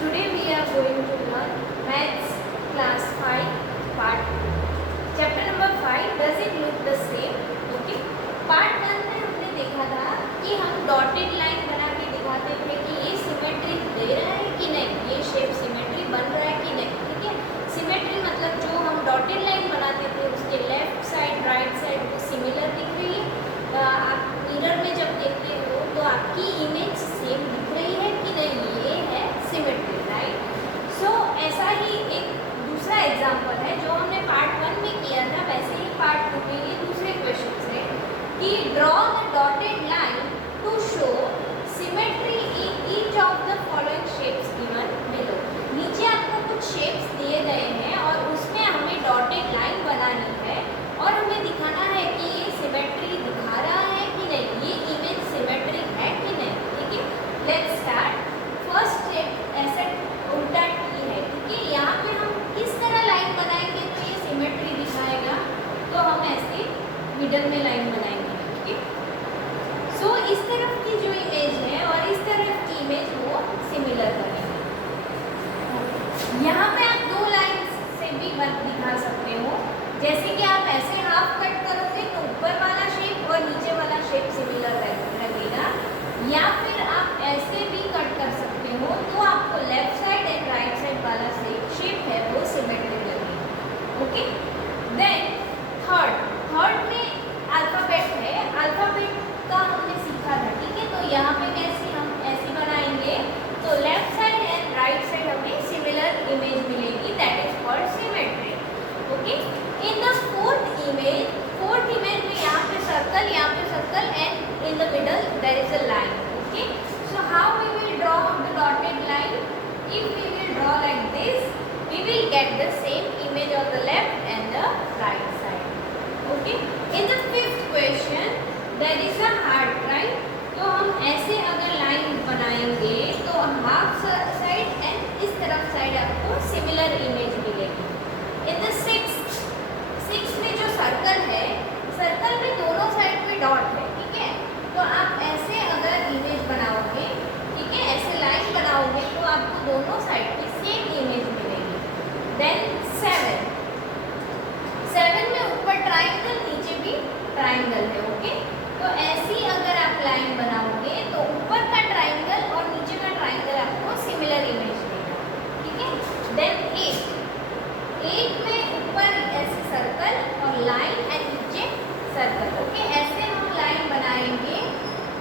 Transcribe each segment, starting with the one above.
Today we are going to learn Maths Class 5 Part 2. Chapter number 5 Does it look the same? Okay. Part 1 में हमने देखा था कि हम डॉटेड लाइन बना के दिखाते थे कि ये सिमेट्री दे रहा है कि नहीं, ये शेप सिमेट्री बन रहा है कि नहीं. ठीक है. सिमेट्री मतलब जो हम डॉटेड लाइन बनाते थे उसके लेफ्ट साइड राइट साइड को सिमिलर दिख रही है. आप मिरर में जब देखते हो तो आपकी इमेज सेम दिख रही है कि नहीं, ये है सिमेट्री. राइट. सो ऐसा ही एक दूसरा एग्जांपल है जो हमने पार्ट 1 में किया था, वैसे ही पार्ट 2 में ये दूसरे क्वेश्चन है कि draw the dotted line to show symmetry in each of the following shapes given below. नीचे आपको कुछ शेप्स दिए गए हैं और उसमें हमें डॉटेड लाइन बनानी है और हमें दिखाना है कि ये सिमेट्री दिखा रहा है कि नहीं, ये इमेज सिमेट्रिक है कि नहीं. ठीक है. Let's start. फर्स्ट स्टेप ऐसे उल्टा की है क्योंकि यहाँ पे हम किस तरह लाइन बनाएंगे तो ये सिमेट्री दिखाएगा, तो हम ऐसे मिडल में लाइन बनाएंगे. ठीक है. सो इस तरफ की जो इमेज है और इस तरफ की इमेज वो सिमिलर बनेगी. यहाँ पे आप दो लाइन से भी दिखा सकते हो. जैसे कि आप ऐसे हाफ कट करोगे तो ऊपर वाला शेप और नीचे वाला शेप सिमिलर लगेगा, या फिर आप ऐसे भी कट कर सकते हो तो आपको left side and right side वाला शेप है वो सिमेट्रिक लगेगा. ओके. देन थर्ड में अल्फाबेट है. अल्फाबेट का हमने सीखा था. ठीक है. तो यहाँ पे कैसे हम ऐसे बनाएंगे तो left side and right side हमें सिमिलर इमेज मिलेगी, that is called symmetry. Okay. In the fourth image में यहाँ पे circle and in the middle there is a line. Okay. So how we will draw the dotted line? If we will draw like this we will get the same image on the left and the right side. Okay. In the fifth question there is a heart, right? तो हम ऐसे अगर line बनाएंगे तो half side and इस तरफ side आपको similar image मिलेगी. इन द सिक्स में जो सर्कल है, सर्कल में दोनों साइड पे डॉट है. ठीक है. तो आप ऐसे अगर इमेज बनाओगे, ठीक है, ऐसे लाइन बनाओगे तो आपको दोनों साइड की सेम इमेज मिलेगी. देन 7 में ऊपर ट्राइंगल नीचे भी ट्राइंगल है. ओके. तो ऐसी अगर आप लाइन बनाओगे तो ऊपर का ट्राइंगल और नीचे का ट्राइंगल आपको सिमिलर इमेज देगा. ठीक है. देन 8 में ऊपर ऐसे सर्कल और लाइन एंड नीचे सर्कल. ओके. ऐसे हम लाइन बनाएंगे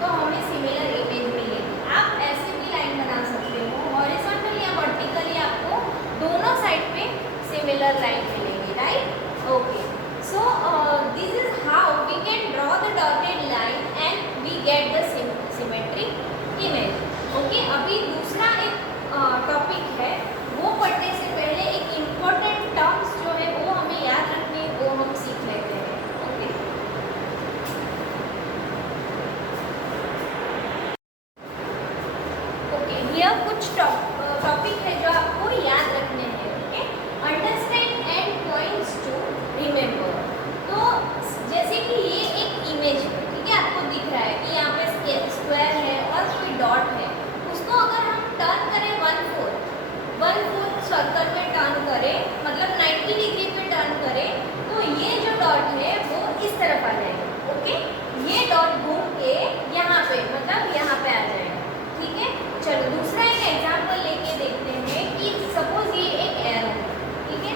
तो हमें सिमिलर इमेज मिलेगी. आप ऐसे भी लाइन बना सकते हो, हॉरिजॉन्टल या वर्टिकली आपको दोनों साइड पे सिमिलर लाइन मिलेगी. Right. Okay. So this is how we can draw the dotted line and we get the symmetric image. Okay. अभी दूसरा एक टॉपिक है, वो पढ़ने से पहले एक इम्पोर्टेंट टर्म्स जो है वो हमें याद रखने, वो हम सीख लेते हैं. ओके. ओके. यह कुछ टॉपिक है जो आपको याद रखने हैं. Okay. Understand and points to remember. तो जैसे कि ये एक इमेज है, ठीक है, आपको दिख रहा है कि यहाँ पे स्क्वायर है और कोई डॉट है. उसको अगर हम टर्न करें 1/4 सर्कल में टर्न करें, मतलब 90 डिग्री पे टर्न करें, तो ये जो डॉट है वो इस तरफ आ जाएगा. ओके. ये डॉट घूम के यहाँ पे, मतलब यहाँ पे आ जाएगा. ठीक है. चलो दूसरा एक एग्जांपल लेके देखते हैं कि सपोज ये एक एरो है. ठीक है.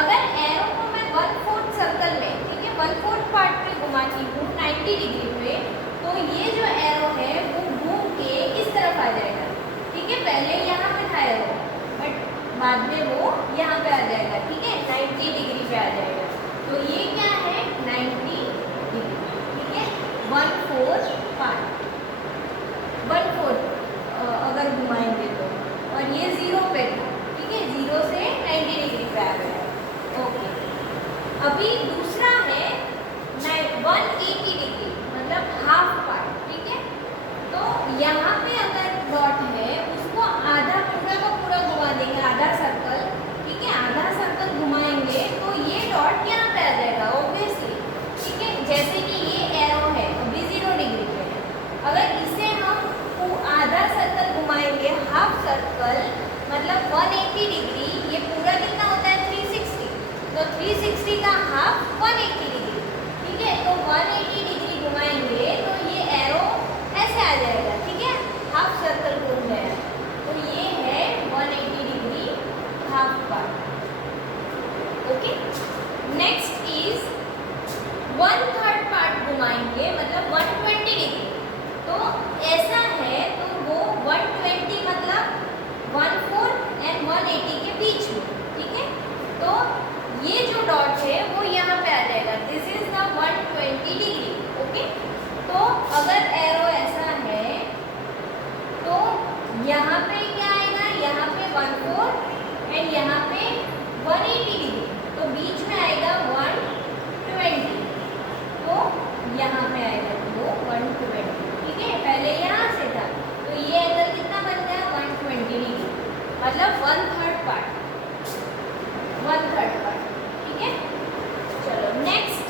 अगर एरो को मैं 1/4 सर्कल में, ठीक है, 1/4 पार्ट पे घुमाती हूँ 90 डिग्री पे, तो ये जो एरो है वो घूम के इस तरफ आ जाएगा. ठीक है. पहले यहाँ पे था एरो, बट बाद में वो यहाँ पे आ जाएगा. ठीक है. 90 डिग्री पे आ जाएगा. तो ये क्या है? 90 डिग्री. ठीक है. 1/4 पार्ट, 1/4 अगर घुमाएंगे तो, और ये 0 पे था. ठीक है. 0 से 90 डिग्री पे आ गया. ओके. अभी दूसरा है 180 डिग्री, मतलब हाफ पार्ट. ठीक है. तो यहाँ पे अगर डॉट है उसको आधा पूरा का पूरा घुमा देंगे, आधा सर्कल. ठीक है. आधा सर्कल घुमाएंगे तो ये डॉट यहाँ पे आ जाएगा. अगर एरो ऐसा है तो यहाँ पे क्या आएगा, यहाँ पे 1/4 एंड यहाँ पे 180 डिग्री, तो बीच में आएगा 120, तो यहाँ पे आएगा वो 120, ठीक है। पहले यहाँ से था तो ये एंगल कितना बन गया 120 डिग्री, मतलब 1/3 पार्ट, 1/3 पार्ट, ठीक है। चलो नेक्स्ट,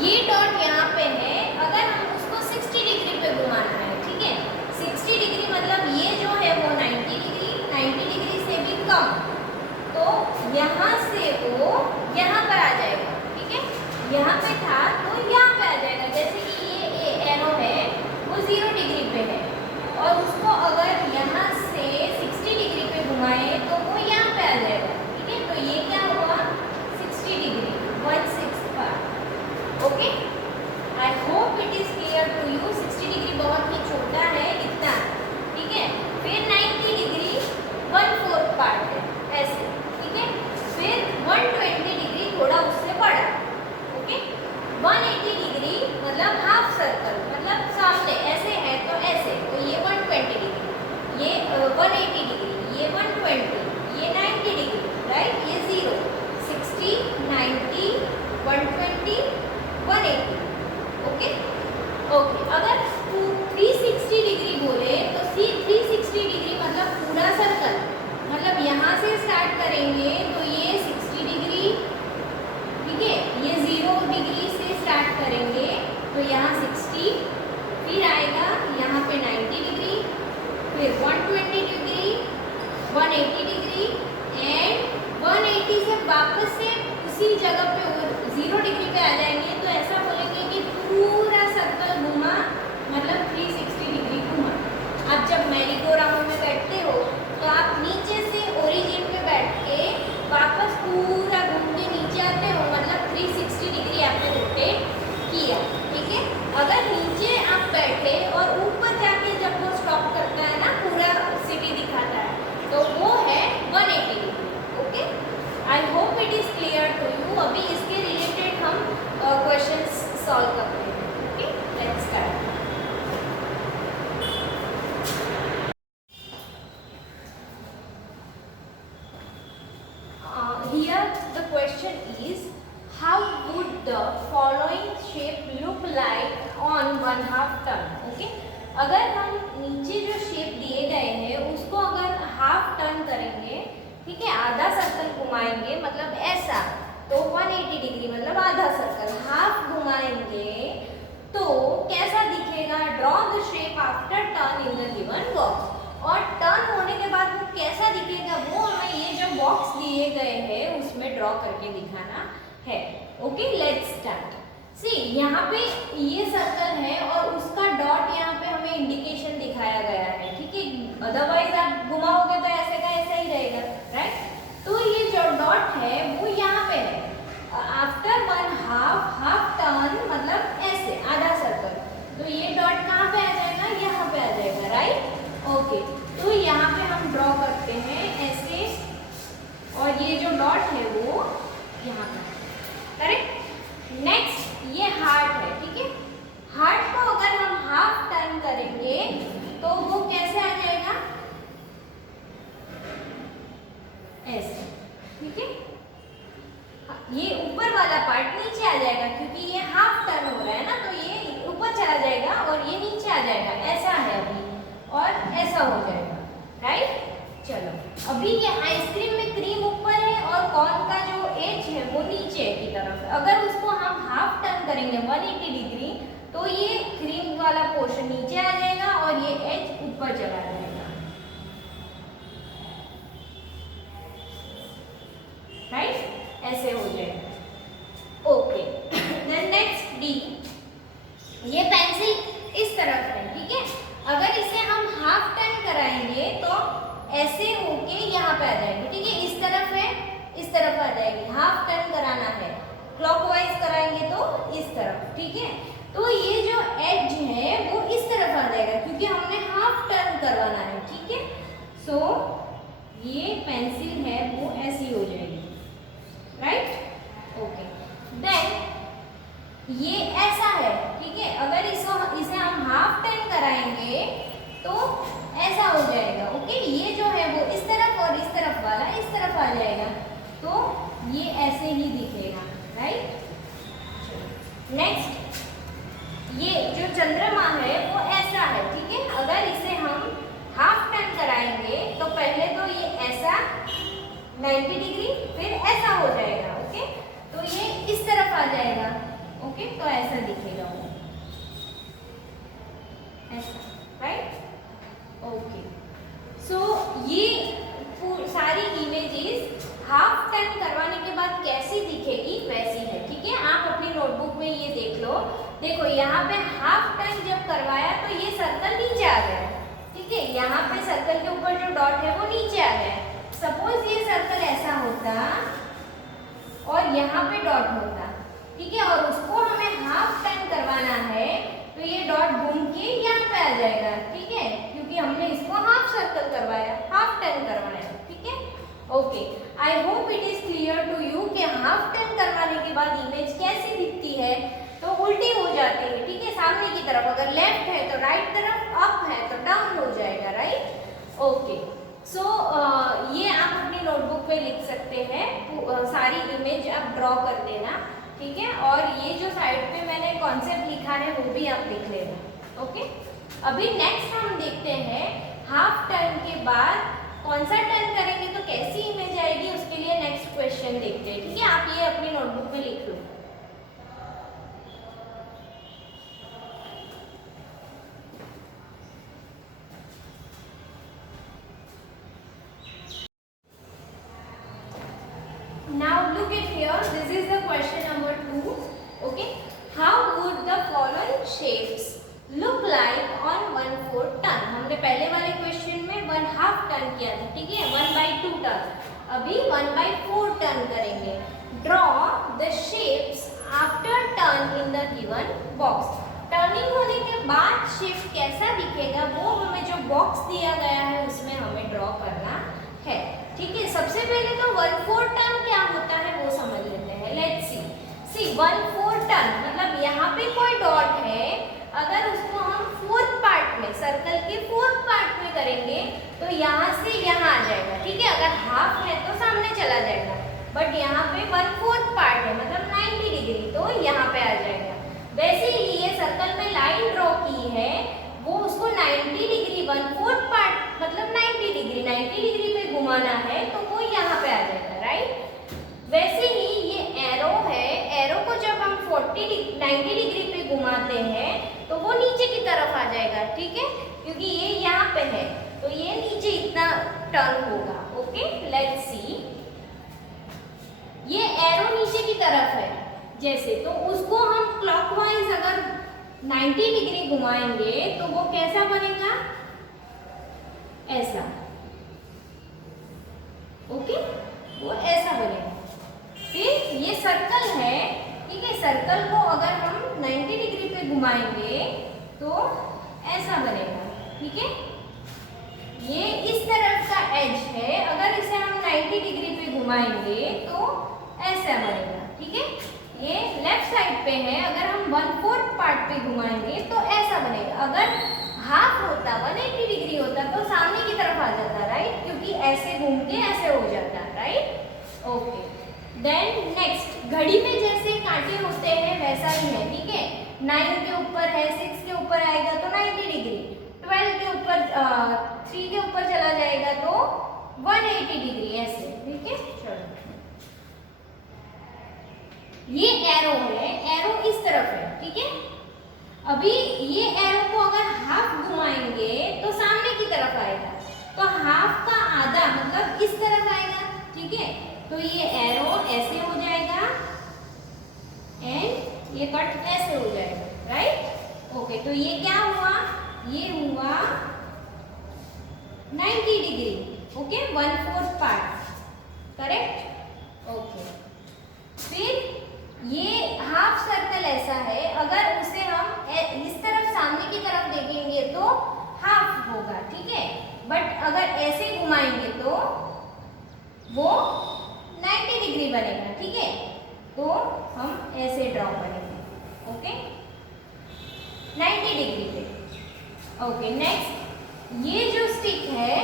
ये डॉट यहाँ पे है, अगर हम उसको 60 डिग्री पे घुमाना है, ठीक है। 60 डिग्री मतलब ये जो है वो 90 डिग्री, 90 डिग्री से भी कम, तो यहाँ से वो यहाँ पर आ जाएगा, ठीक है। यहाँ पे था तो यहाँ पे आ जाएगा, जैसे कि ये एरो है वो 0 डिग्री पे है और उसको अगर यहाँ से 60 डिग्री पे घुमाए तो वो यहाँ पे आ जाएगा, ठीक है। तो ये क्या हुआ 60 degree, 165, okay. I hope it is clear to you. 60 degree बहुत ही छोटा है, इतना, ठीक है। फिर 90 डिग्री 1/4 पार्ट है ऐसे, ठीक है। फिर 120 डिग्री थोड़ा उससे बड़ा, ओके। 180 डिग्री मतलब हाफ सर्कल, मतलब सामने ऐसे है तो ऐसे, तो ये 120 डिग्री, ये 180 डिग्री, ये 120, ये 90 डिग्री, राइट। ये 0, 60, 90, 120, 180, ओके ओके। अगर 360 डिग्री बोले तो 360 डिग्री मतलब पूरा सर्कल, मतलब यहाँ से स्टार्ट करेंगे तो ये 60 डिग्री, ठीक है। ये 0 डिग्री से स्टार्ट करेंगे तो यहाँ 60, फिर आएगा यहाँ पे 90 डिग्री, फिर 120 डिग्री, 180 डिग्री एंड 180 से वापस से उसी जगह पे 0 डिग्री पे आ जाएंगे, तो ऐसा बोलेंगे कि पूरा सर्कल घुमा, मतलब 360 डिग्री घुमा। आप जब मैरी गो राउंड में बैठते हो तो आप नीचे से ओरिजिन पे बैठ के वापस पूरा घूम के नीचे आते हो, मतलब 360 डिग्री आपने रोटेट किया, ठीक है। अगर नीचे आप बैठे और ऊपर जाके जब वो स्टॉप करता है ना, पूरा सिटी दिखाता है, तो वो है 180 degree, okay. I hope it is clear to you. अभी इसके रिलेटेड हम क्वेश्चंस सॉल्व करते हैं, okay. Let's start. Here the question is, how would the following shape look like on 1/2 turn, okay? अगर हम नीचे जो शेप दिए गए हैं उसको अगर हाफ टर्न करेंगे, ठीक है, आधा सर्कल घुमाएंगे, मतलब ऐसा, तो 180 डिग्री मतलब आधा सर्कल, हाफ घुमाएंगे तो कैसा दिखेगा। Draw the shape after turn in the given box, और टर्न होने के बाद वो कैसा दिखेगा वो हमें ये जो बॉक्स दिए गए हैं उसमें ड्रॉ करके दिखाना है, ओके। Let's start. सी यहाँ पे ये सर्कल है और उसका डॉट यहाँ पे हमें इंडिकेशन दिखाया गया है, ठीक है। अदरवाइज आप घुमाओगे तो ऐसे का ऐसा ही रहेगा, राइट। तो ये जो डॉट है वो यहाँ पे है। आफ्टर 1/2 टर्न मतलब ऐसे आधा सर्कल, तो ये डॉट कहाँ पे आ जाएगा, यहाँ पे आ जाएगा, राइट, ओके। तो यहाँ पे हम ड्रॉ करते हैं ऐसे, और ये जो डॉट है वो यहाँ पे, करेक्ट। नेक्स्ट ये हार्ट है, ठीक है। हार्ट को अगर हम हाफ टर्न करेंगे तो वो कैसे आ जाएगा, ऐसे, ठीक है। ये ऊपर वाला पार्ट नीचे आ जाएगा क्योंकि ये हाफ टर्न हो रहा है ना, तो ये ऊपर चला जाएगा और ये नीचे आ जाएगा, ऐसा है अभी, और ऐसा हो जाएगा, राइट। चलो अभी ये आइसक्रीम में क्रीम ऊपर है और कॉर्न का जो एज है वो नीचे की तरफ है। अगर उसको हम हाफ टर्न करेंगे 180 डिग्री तो ये क्रीम वाला पोर्शन नीचे आ जाएगा और ये एज ऊपर चला जाएगा, राइट, ऐसे हो जाएगा, ओके। देन नेक्स्ट डी, ये पेंसिल इस तरफ है, ठीक है। अगर इसे हम हाफ टर्न कराएंगे तो ऐसे होके यहाँ पे आ जाएंगे, ठीक है। इस तरफ है, इस तरफ आ जाएगी, हाफ टर्न कराना है, क्लॉकवाइज कराएंगे तो इस तरफ, ठीक है। तो ये जो एज है वो इस तरफ आ जाएगा क्योंकि हमने हाफ टर्न करवाना है, ठीक है। सो ये पेंसिल है वो ऐसी हो जाएगी, राइट, ओके। देन ये ऐसा है है। अगर इसे हम हाफ टर्न कराएंगे तो ऐसा हो जाएगा। ओके, ये जो है वो इस तरफ और इस तरफ वाला इस तरफ आ जाएगा, तो ये ऐसे ही दिखेगा, राइट। नेक्स्ट, ये जो चंद्रमा है वो ऐसा है, ठीक है। अगर इसे हम हाफ टर्न कराएंगे तो पहले तो ये ऐसा 90 डिग्री, फिर ऐसा हो जाएगा। ओके, तो ये इस तरफ आ जाएगा। ओके, तो ऐसा दिखेगा वो, ऐसा, राइट। ओके, सो ये सारी इमेजेस हाफ टर्न करवाने के बाद कैसी दिखेगी वैसी है, ठीक है। आप अपनी नोटबुक में ये देख लो। देखो यहाँ पे हाफ टर्न जब करवाया तो ये सर्कल नीचे आ गया, ठीक है। यहाँ पे सर्कल के ऊपर जो डॉट है वो नीचे आ गया। सपोज ये सर्कल ऐसा होता और यहाँ पे डॉट होता, ठीक है, और उसको हमें हाफ टर्न करवाना है तो ये डॉट घूम के यहाँ पे आ जाएगा, ठीक है, क्योंकि हमने इसको हाफ सर्कल करवाया, हाफ टर्न करवाया, ठीक है। Okay, I hope it is clear to you कि हाफ टर्न करवाने के बाद इमेज कैसी दिखती है। तो उल्टी हो जाती है, ठीक है, सामने की तरफ। अगर लेफ्ट है तो राइट तरफ, अप है तो डाउन हो जाएगा, राइट। ओके, सो ये आप अपनी नोटबुक में लिख सकते हैं, सारी इमेज आप ड्रॉ कर देना, ठीक है। और ये जो साइड पे मैंने कॉन्सेप्ट लिखा है वो भी आप लिख लेना। ओके, अभी नेक्स्ट हम देखते हैं हाफ टर्न के बाद कौन सा टर्न करेंगे तो कैसी इमेज आएगी, उसके लिए नेक्स्ट क्वेश्चन देखते हैं, ठीक है। आप ये अपनी नोटबुक में लिख लो। Now look at here, this is the question number 2. Okay, how would the following shapes look like on 1/4 turn? हमने पहले वाले क्वेश्चन में 1/2 टर्न किया था, ठीक है, 1/2 टर्न। अभी 1/4 टर्न करेंगे। Draw the shapes after turn in the given box. Turning होने के बाद शेप कैसा दिखेगा वो हमें जो बॉक्स दिया गया है उसमें हमें ड्रॉ करना है, ठीक है। सबसे पहले तो 1/4 टर्न क्या होता है वो समझ लेते हैं। लेट्स सी 1/4 टर्न मतलब यहाँ पे कोई डॉट है, अगर उसको हम 4th पार्ट में, सर्कल के 4th पार्ट में करेंगे तो यहाँ से यहाँ आ जाएगा, ठीक है। अगर हाफ है तो सामने चला जाएगा, बट यहाँ पे 1/4 पार्ट है मतलब 90 डिग्री, तो यहाँ पे आ जाएगा। वैसे ही ये सर्कल में लाइन ड्रॉ की है वो उसको 90 डिग्री 1/4 पार्ट मतलब 90 डिग्री पे घुमाना है तो वो यहाँ पे आ जाएगा, राइट। वैसे ही ये एरो है, एरो को जब हम 90 डिग्री पे घुमाते हैं तो वो नीचे की तरफ आ जाएगा, ठीक है, क्योंकि ये यहाँ पे है तो ये नीचे इतना टर्न होगा। ओके, लेट्स सी, ये एरो नीचे की तरफ है जैसे, तो उसको हम क्लॉकवाइज अगर 90 डिग्री घुमाएंगे तो वो कैसा बनेगा, ऐसा। ओके, वो ऐसा बनेगा। फिर ये सर्कल है, ठीक है, सर्कल को अगर हम 90 डिग्री पे घुमाएंगे तो ऐसा बनेगा, ठीक है। ये इस तरफ का एज है, अगर इसे हम 90 डिग्री पे घुमाएंगे तो ऐसा बनेगा, ठीक है। ये लेफ्ट साइड पे है, अगर हम 1/4 पार्ट पे घुमाएंगे तो ऐसा बनेगा। अगर हाफ होता 180 डिग्री होता तो सामने की तरफ आ जाता, राइट, क्योंकि ऐसे घूम के ऐसे हो जाता, राइट। ओके, देन नेक्स्ट, घड़ी में जैसे कांटे होते हैं वैसा ही है, ठीक है। 9 के ऊपर है, 6 के ऊपर आएगा तो 90 डिग्री, 12 के ऊपर 3 के ऊपर चला जाएगा तो 180 डिग्री, ऐसे, ठीक है। चलो, ये एरो है, एरो इस तरफ है, ठीक है। अभी ये एरो को अगर हाफ घुमाएंगे तो सामने की तरफ आएगा, तो हाफ का आधा मतलब इस तरफ आएगा, ठीक है। तो ये एरो ऐसे हो जाएगा एंड ये कट ऐसे हो जाएगा, राइट। ओके, तो ये क्या हुआ, ये हुआ 90 degree, okay, 1/4 part, correct. Okay, फिर ये हाफ सर्कल ऐसा है, अगर उसे हम इस तरफ सामने की तरफ देखेंगे तो हाफ होगा, ठीक है, बट अगर ऐसे घुमाएंगे तो वो 90 डिग्री बनेगा, ठीक है। तो हम ऐसे ड्रॉ करेंगे, ओके। 90 डिग्री पे। ओके नेक्स्ट, ये जो स्टिक है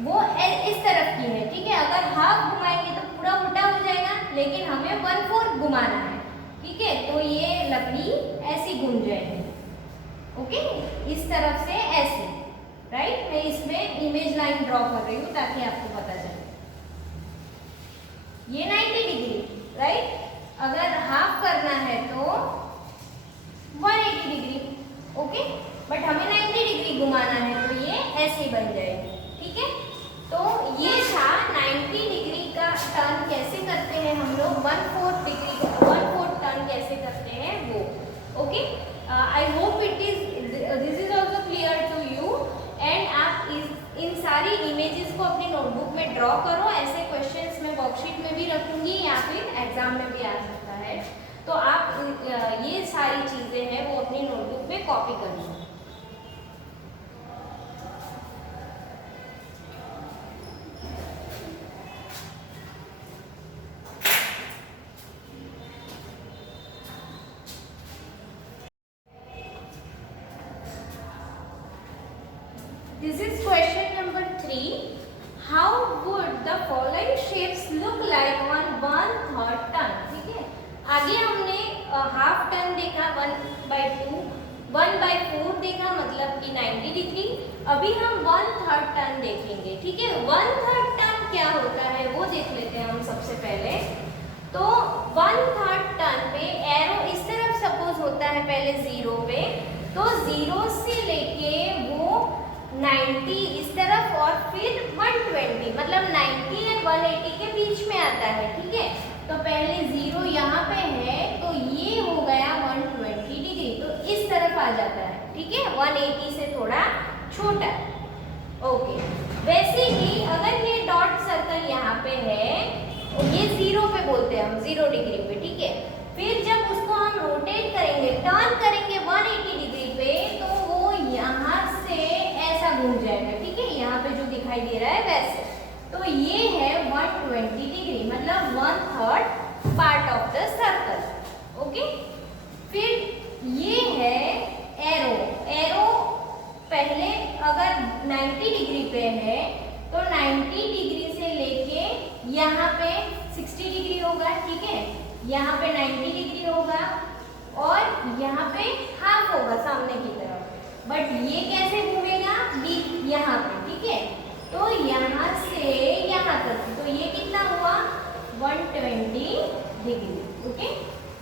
वो इस तरफ की है, ठीक है। अगर हाफ घुमाएंगे तो पूरा उल्टा हो जाएगा, लेकिन हमें 1/4 घुमाना है, ठीक है। तो ये लकड़ी ऐसी घूम जाएगी, ओके, इस तरफ से ऐसे, राइट। मैं इसमें इमेज लाइन ड्रॉ कर रही हूँ ताकि आपको पता चले। ये 90 डिग्री, राइट। अगर हाफ करना है तो 180 डिग्री, ओके। बट हमें 90 डिग्री घुमाना है तो ये ऐसे बन जाएगी, ठीक है। तो ये था 90 डिग्री का टर्न कैसे करते हैं हम लोग, 1/4 डिग्री का 1/4 टर्न कैसे करते हैं वो, okay. I hope this is also clear to you. And आप इन सारी इमेजेस को अपनी नोटबुक में ड्रॉ करो। ऐसे क्वेश्चंस मैं वर्कशीट में भी रखूंगी या फिर एग्जाम में भी आ सकता है, तो आप ये सारी चीजें हैं वो अपनी नोटबुक में कॉपी कर लो। This is question number 3. How would the following shapes look like on 1/3 ton? ठीक है, आगे हमने हाफ टर्न देखा 1/2, 1/4 देखा मतलब कि 90 डिग्री। अभी हम 1/3 टर्न देखेंगे, ठीक है। 1/3 टर्न क्या होता है वो देख लेते हैं हम सबसे पहले। तो 1/3 टर्न पे एरो इस तरफ सपोज होता है पहले 0 पे, तो 0 से लेके वो 90 इस तरफ और फिर 120 मतलब 90 और 180 के बीच में आता है, ठीक है। तो पहले 0 यहाँ पे है तो ये हो गया 120 डिग्री, तो इस तरफ आ जाता है, ठीक है। 180 से थोड़ा छोटा, ओके। वैसे ही अगर ये डॉट सर्कल यहाँ पे है, ये 0 पे बोलते हैं हम, 0 डिग्री पे, ठीक है। फिर जब उसको हम रोटेट करेंगे, टर्न करेंगे 180 डिग्री पे, तो वो यहाँ से ऐसा घूम जाएगा, ठीक है। यहाँ पे जो दिखाई दे रहा है वैसे, तो ये है 120 डिग्री मतलब 1/3 part of the circle, okay. फिर ये है एरो। एरो पहले अगर 90 डिग्री पे है तो 90 डिग्री से लेके यहाँ पे 60 डिग्री होगा, ठीक है। यहाँ पे 90 डिग्री होगा और यहाँ पे हाफ होगा सामने की तरफ। बट ये कैसे घूमेगा, बीच यहाँ पे, ठीक है। तो यहाँ से यहाँ तक, तो ये कितना हुआ 120 डिग्री, ओके।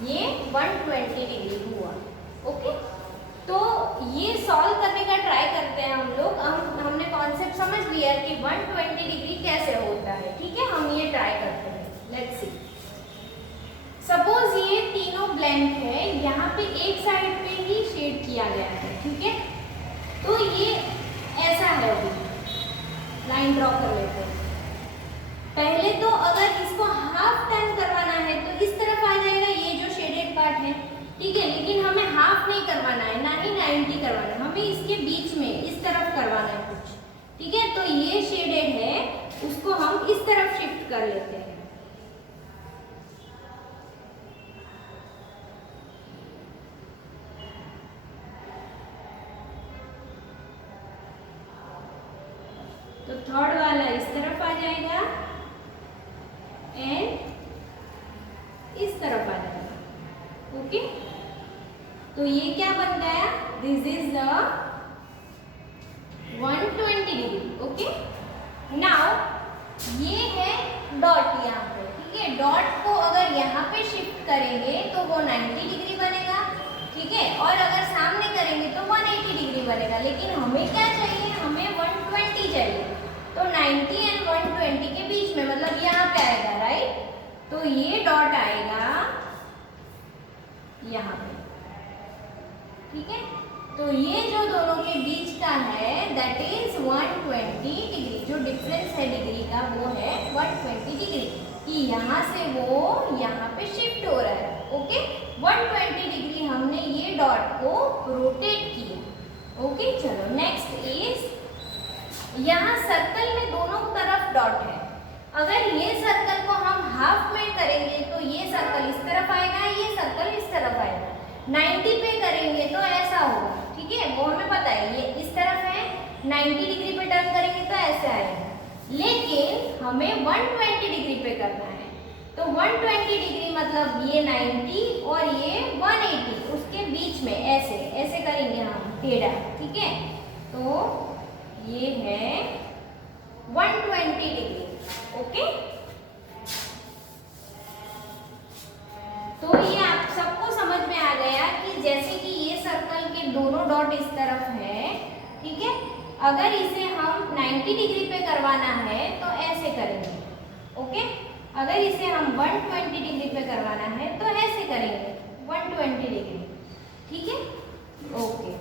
ये 120 डिग्री हुआ, ओके। तो ये सॉल्व करने का ट्राई करते हैं हम लोग। हमने कॉन्सेप्ट समझ लिया कि 120 डिग्री कैसे होता है, ठीक है। हम ये ट्राई करते हैं, लेट्स सी। सपोज ये तीनों ब्लैंक है, यहाँ पे एक साइड पे ही शेड किया गया है, ठीक है। तो ये ऐसा है, अभी लाइन ड्रॉ कर लेते हैं। पहले तो अगर इसको हाफ टर्न करवाना है तो इस तरफ आ जाएगा ये जो शेडेड पार्ट है, ठीक है। लेकिन हमें हाफ नहीं करवाना है, ना ही 90 करवाना है, हमें इसके बीच में इस तरफ करवाना है कुछ, ठीक है। तो ये शेडेड है, उसको हम इस तरफ शिफ्ट कर लेते हैं। तो थर्ड वाला इस तरफ आ जाएगा एंड इस तरफ आ जाएगा, ओके। तो ये क्या बन गया, this is the 120 degree, okay. Now ये है डॉट यहाँ पे, ठीक है। डॉट को अगर यहाँ पे शिफ्ट करेंगे तो वो 90 डिग्री बनेगा, ठीक है। और अगर सामने करेंगे तो 180 डिग्री बनेगा। लेकिन हमें क्या चाहिए, हमें 120 चाहिए। तो 90 एंड 120 के बीच में मतलब यहाँ पे आएगा, राइट। तो ये डॉट आएगा यहाँ पे, ठीक है। तो ये जो दोनों के बीच का है दैट इज 120 डिग्री। जो डिफरेंस है डिग्री का वो है 120 डिग्री, कि यहाँ से वो यहाँ पे शिफ्ट हो रहा है, ओके। 120 डिग्री हमने ये डॉट को रोटेट किया, ओके। चलो नेक्स्ट इज, यहाँ सर्कल में दोनों तरफ डॉट है। अगर ये सर्कल को हम हाफ में करेंगे तो ये सर्कल इस तरफ आएगा, ये सर्कल इस तरफ आएगा। 90 पे करेंगे तो ऐसा होगा, ठीक है, वो हमें पता है ये इस तरफ है, 90 डिग्री पे टर्न करेंगे तो ऐसे आएगा, लेकिन हमें 120 डिग्री पे करना है। तो 120 डिग्री मतलब ये 90 और ये 180, उसके बीच में ऐसे ऐसे करेंगे हम टेढ़ा, ठीक है। तो ये है 120 डिग्री, ओके। तो ये आप सबको समझ में आ गया कि जैसे कि ये सर्कल के दोनों डॉट इस तरफ है, ठीक है। अगर इसे हम 90 डिग्री पे करवाना है तो ऐसे करेंगे, ओके। अगर इसे हम 120 डिग्री पे करवाना है तो ऐसे करेंगे 120 डिग्री, ठीक है, ओके।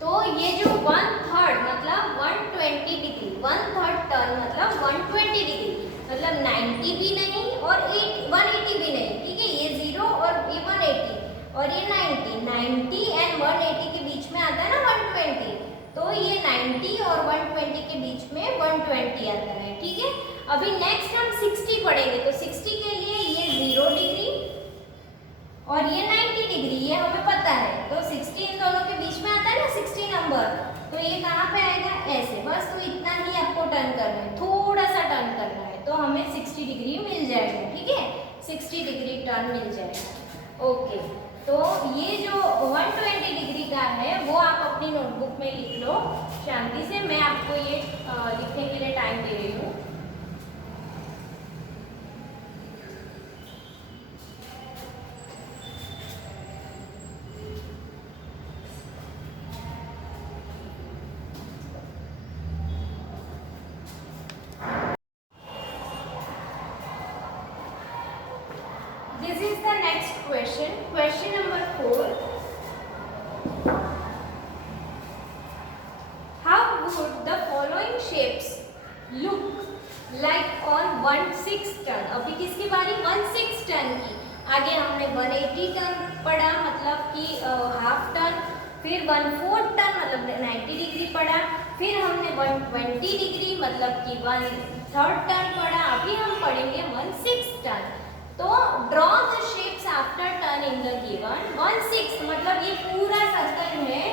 तो ये जो 1/3 मतलब 120 डिग्री, 1/3 टर्न मतलब 120 डिग्री, मतलब 90 भी नहीं और 180 भी नहीं, ठीक है। ये 0 और ये 180 और ये 90 एंड 180 के बीच में आता है ना 120, तो ये 90 और 120 के बीच में 120 आता है, ठीक है। अभी नेक्स्ट हम 60 पढ़ेंगे, तो 60 के लिए ये 0 डिग्री और ये 90 डिग्री, ये हमें पता है। तो 60 इन दोनों के बीच में आता है ना 60 नंबर, तो ये कहाँ पे आएगा, ऐसे। बस तो इतना ही आपको टर्न करना है, थोड़ा सा टर्न करना है, तो हमें 60 डिग्री मिल जाएगा, ठीक है, 60 डिग्री टर्न मिल जाएगा, ओके। तो ये जो 120 डिग्री का है वो आप अपनी नोटबुक में लिख लो शांति से, मैं आपको ये लिखने के लिए टाइम दे रही हूँ। This is the next question. Question number 4. How would the following shapes look like on 1/6 turn? अभी किसकी बारी, 1/6 टर्न की। आगे हमने 180 टर्न पढ़ा मतलब कि हाफ टर्न, फिर 1/4 टर्न मतलब 90 डिग्री पढ़ा, फिर हमने 120 डिग्री मतलब कि 1/3 टर्न पढ़ा। अभी हम पढ़ेंगे 1/6 टर्न। तो draw the shapes after turn in the given 1/6 मतलब ये पूरा सर्कल है,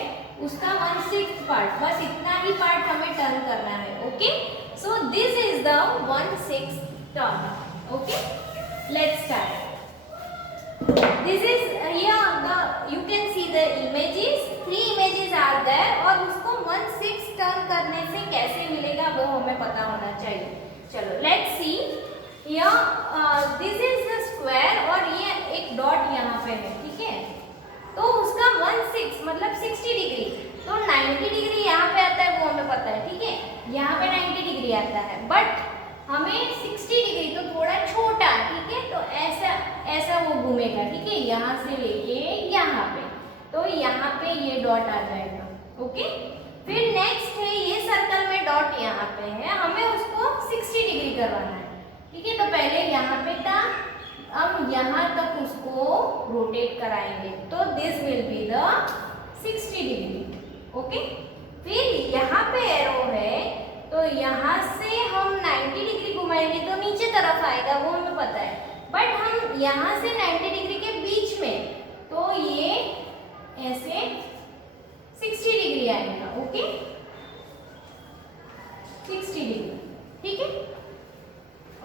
उसका 1/6 पार्ट, बस इतना ही पार्ट हमें टर्न करना है, okay. So this is the 1/6 turn, okay. Let's start. This is here the you can see the images, 3 images are there, और उसको 1/6 टर्न करने से कैसे मिलेगा वो हमें पता होना चाहिए। चलो let's see. This is the square और ये एक डॉट यहाँ पे है, ठीक है। तो उसका 1/6 मतलब 60 डिग्री, तो 90 डिग्री यहाँ पे आता है वो हमें पता है, ठीक है। यहाँ पे 90 डिग्री आता है, बट हमें 60 डिग्री तो थोड़ा छोटा, ठीक है। तो ऐसा ऐसा वो घूमेगा, ठीक है, यहाँ से लेके यहाँ पे, तो यहाँ पे ये डॉट आ जाएगा, ओके। फिर नेक्स्ट है ये सर्कल में डॉट यहाँ पे है, हमें उसको 60 डिग्री करवाना है, ठीक है। तो पहले यहाँ पे था, अब यहाँ तक उसको रोटेट कराएंगे, तो this will be the 60 degree, okay. फिर यहाँ पे एरो है, तो यहाँ से हम 90 डिग्री घुमाएंगे तो नीचे तरफ आएगा, वो हमें पता है, बट हम यहाँ से 90 डिग्री के बीच में, तो ये ऐसे 60 डिग्री आएगा, ओके, 60 डिग्री, ठीक है,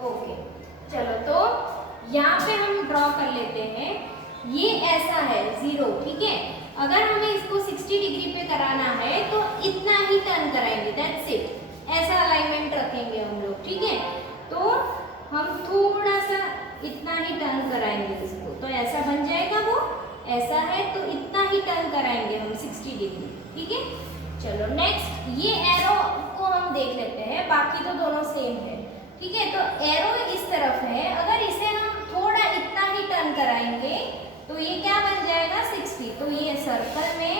ओके। चलो तो यहाँ पे हम ड्रॉ कर लेते हैं, ये ऐसा है 0, ठीक है। अगर हमें इसको 60 डिग्री पे कराना है तो इतना ही टर्न कराएंगे, दैट्स इट। ऐसा अलाइनमेंट रखेंगे हम लोग, ठीक है। तो हम थोड़ा सा इतना ही टर्न कराएंगे इसको, तो ऐसा बन जाएगा, वो ऐसा है तो इतना ही टर्न कराएंगे हम 60 डिग्री, ठीक है। चलो नेक्स्ट, ये एरो को हम देख लेते हैं, बाकी तो दोनों सेम है, ठीक है। तो एरो इस तरफ है, अगर इसे हम थोड़ा इतना ही टर्न कराएंगे तो ये क्या बन जाएगा 60। तो ये सर्कल में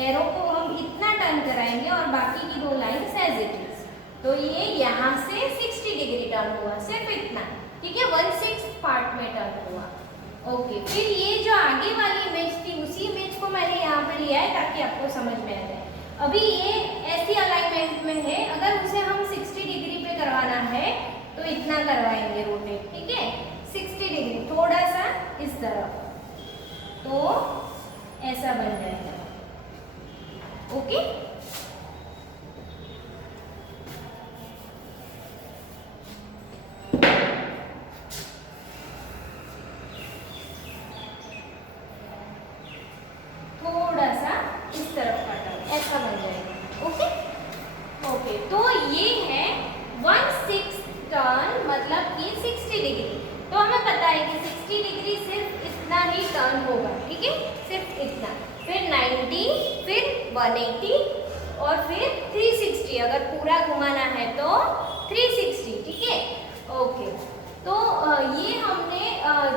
एरो को हम इतना टर्न कराएंगे और बाकी की 2 लाइन्स एज इट इज, तो ये यहाँ से 60 डिग्री टर्न हुआ, सिर्फ इतना, ठीक है, 1/6 पार्ट में टर्न हुआ, ओके। फिर ये जो आगे वाली इमेज थी उसी इमेज को मैंने यहाँ पे लिया है ताकि आपको समझ में आ जाए। अभी ये ऐसी अलाइनमेंट में है, अगर उसे हम 60 डिग्री पे करवाना है तो इतना करवाएंगे रोटेट, ठीक है, 60 डिग्री, थोड़ा सा इस तरफ, तो ऐसा बन जाएगा। ओके, थोड़ा सा इस तरफ काटा, ऐसा बन जाएगा। ओके ओके, तो ये है 1/6 टर्न, मतलब कि 60 डिग्री। तो हमें पता है कि 60 डिग्री सिर्फ इतना ही टर्न होगा, ठीक है, सिर्फ इतना। फिर 90, फिर 180 और फिर 360। अगर पूरा घुमाना है तो 360, ठीक है। ओके, तो ये हमने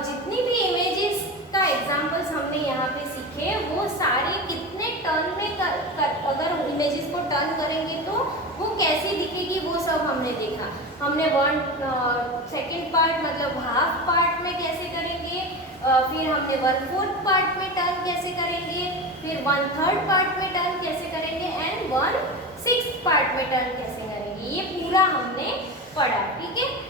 जितनी भी इमेजेस का एग्जांपल्स हमने यहाँ पे सीखे, वो सारे कितने टर्न में अगर इमेजेस को टर्न करेंगे तो वो कैसी दिखेगी, वो सब हमने देखा। हमने सेकंड पार्ट मतलब हाफ पार्ट में कैसे करेंगे, फिर हमने 1/4 पार्ट में टर्न कैसे करेंगे, फिर 1/3 पार्ट में टर्न कैसे करेंगे एंड 1/6 पार्ट में टर्न कैसे करेंगे, ये पूरा हमने पढ़ा, ठीक है।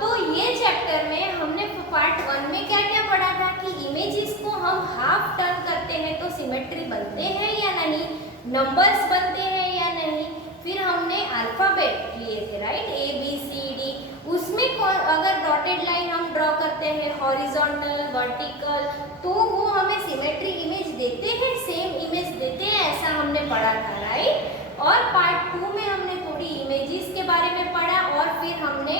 तो ये चैप्टर में हमने पार्ट 1 में क्या क्या पढ़ा था कि इमेजेस को हम हाफ टर्न करते हैं तो सिमेट्री बनते हैं या नहीं, नंबर्स बनते हैं या नहीं। फिर हमने अल्फाबेट लिए थे, राइट, ABCD, उसमें अगर डॉटेड लाइन हम ड्रॉ करते हैं हॉरिजॉन्टल वर्टिकल, तो वो हमें सिमेट्री इमेज देते हैं, सेम इमेज देते हैं, ऐसा हमने पढ़ा था, राइट। और पार्ट 2 में हमने थोड़ी इमेजेस के बारे में पढ़ा और फिर हमने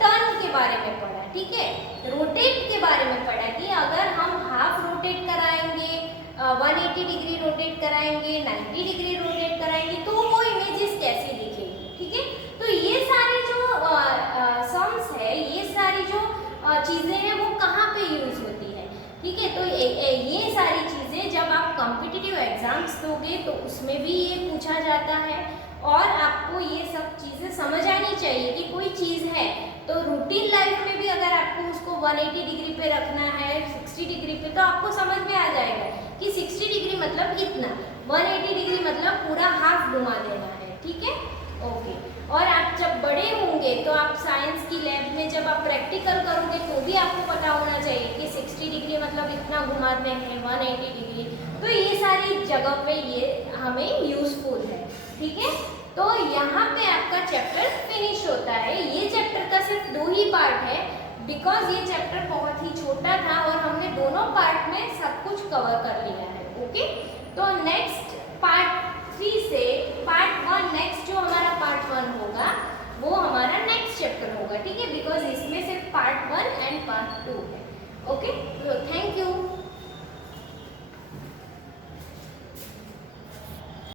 टर्न के बारे में पढ़ा, ठीक है, रोटेट के बारे में पढ़ा कि अगर हम हाफ रोटेट कराएंगे, 180 डिग्री रोटेट कराएंगे, 90 डिग्री रोटेट कराएंगे तो वो इमेजेस कैसी दिखेगी, ठीक है। तो ये सारी जो सम्स है, ये सारी जो चीज़ें हैं वो कहाँ पे यूज होती है, ठीक है। तो ये सारी चीज़ें जब आप कॉम्पिटिटिव एग्जाम्स दोगे तो उसमें भी ये पूछा जाता है और आपको ये सब चीज़ें समझ आनी चाहिए कि कोई चीज़ है तो रूटीन लाइफ में भी अगर आपको उसको 180 डिग्री पे रखना है, 60 डिग्री पे, तो आपको समझ में आ जाएगा कि 60 डिग्री मतलब कितना, 180 डिग्री मतलब पूरा हाफ घुमा देना है, ठीक है। ओके, और आप जब बड़े होंगे तो आप साइंस की लैब में जब आप प्रैक्टिकल करोगे तो भी आपको पता होना चाहिए कि 60 डिग्री मतलब इतना घुमाते हैं, 180 डिग्री। तो ये सारी जगह पे ये हमें यूजफुल है, ठीक है। तो यहाँ पे आपका चैप्टर फिनिश होता है। ये चैप्टर का सिर्फ 2 ही पार्ट है बिकॉज ये चैप्टर बहुत ही छोटा था और हमने दोनों पार्ट में सब कुछ कवर कर लिया है। ओके, तो नेक्स्ट पार्ट 3 से पार्ट 1 नेक्स्ट जो